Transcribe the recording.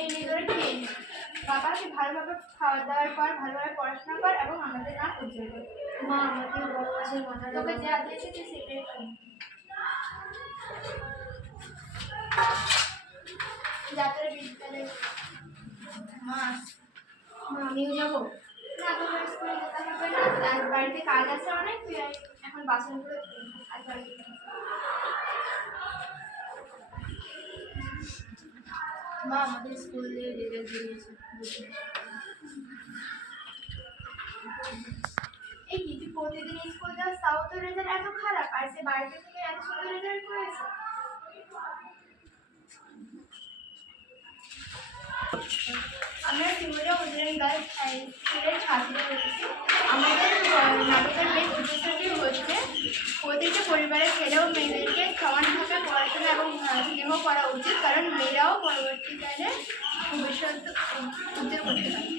এই নিয়ে খেয়ে নে। বাবা, তুই ভালোভাবে খাওয়া দাওয়ার পর ভালোভাবে পড়াশোনা কর এবং আমাদের নাম উজ্জ্বল কর। মা, আমাকে বড় মাছের মাথা তোকে যে দিয়েছে তুই সেটাই খাবি। যাত্রা বিদ্যালয়ে মা, আমিও যাবো। না, তোর স্কুলে যেতে হবে না, তার বাড়িতে কাজ আছে অনেক, তুই এখন বাসনগুলো আর বাড়িতে মা, আমাদের স্কুলে রেজাল্ট বেরিয়েছে। এই কি, তুই প্রতিদিন স্কুল যাস তাও তোর রেজাল্ট এত খারাপ, আর সে বাড়িতে থেকে এত সুন্দর রেজাল্ট করেছে? আমরা শিমুলিয়া মডেল গার্লস হাই স্কুলের ছাত্র হয়েছি। আমাদের নাটকের বেশ উদ্দেশ্যটি হচ্ছে প্রতিটি পরিবারের ছেলে ও মেয়েদেরকে সমানভাবে পড়াশোনা এবং স্নেহ করা উচিত, কারণ মেয়েরাও পরবর্তীকালে ভবিষ্যৎ উজ্জ্বল করতে পারে।